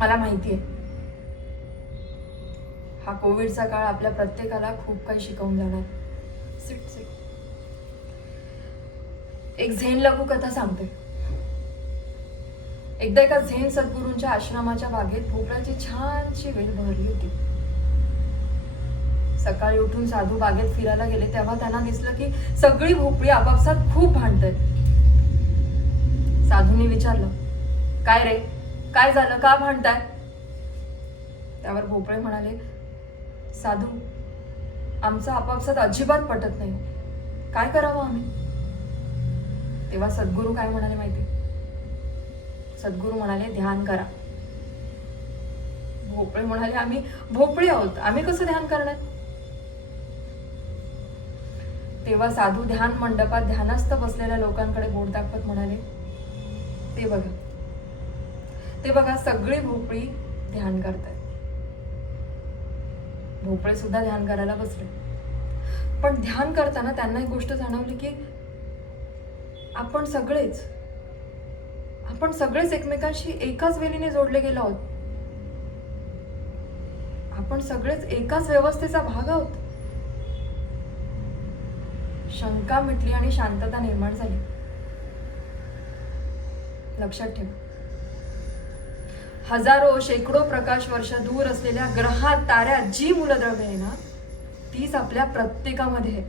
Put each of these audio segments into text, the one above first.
मला माहिती आहे हा कोविडचा काळ आपल्या प्रत्येकाला खूप काही शिकवून जाणार. Sit sit. एक झेन लघु कथा सांगते. एकदा एका झेन सद्गुरूंच्या आश्रमाच्या बागेत भोपळ्याची छानशी वेल बहरली होती. सकाळी उठून साधू बागेत फिरायला गेले तेव्हा त्यांना दिसलं की सगळी भोपळी आपापसात खूप भांडतायत. साधूंनी विचारलं, काय रे, काय झालं, का भांडताय? त्यावर भोपळे म्हणाले, साधू, आमचं आपापसात अजिबात पटत नाही, काय करावं आम्ही? तेव्हा सद्गुरू काय म्हणाले माहिती? सद्गुरू म्हणाले, ध्यान करा. भोपळे म्हणाले, आम्ही भोपळे आहोत, आम्ही कसं ध्यान करणार? तेव्हा साधू ध्यान मंडपात ध्यानस्थ बसलेल्या लोकांकडे बोट दाखवत म्हणाले, ते बघा सगळी भोपळी ध्यान करतायत. भोपळे सुद्धा ध्यान करायला बसले. पण ध्यान करताना त्यांना एक गोष्ट जाणवली की आपण सगळेच एकमेकांशी एकाच वेळेने जोडले गेलो आहोत. आपण सगळेच एकाच व्यवस्थेचा भाग आहोत. शंका मिटली आणि शांतता निर्माण झाली. लक्षात ठेवा, हजारो शेकडो प्रकाश वर्ष दूर असलेल्या ग्रहात, ताऱ्यात जी मूलद्रव्य आहे ना, तीच आपल्या प्रत्येकामध्ये आहे.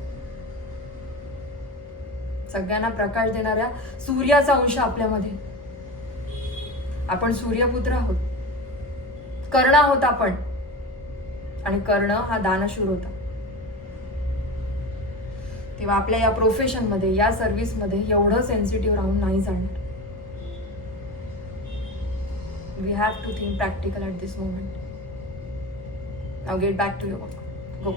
सगळ्यांना प्रकाश देणाऱ्या सूर्याचा अंश आपल्यामध्ये. आपण सूर्यपुत्र आहोत, कर्ण आहोत आपण, आणि कर्ण हा दानशूर होता. तेव्हा आपल्या या प्रोफेशन मध्ये, या सर्व्हिस मध्ये एवढं सेन्सिटिव्ह राहून नाही चालणार. We have to think practical at this moment. Now get back to your work. Go.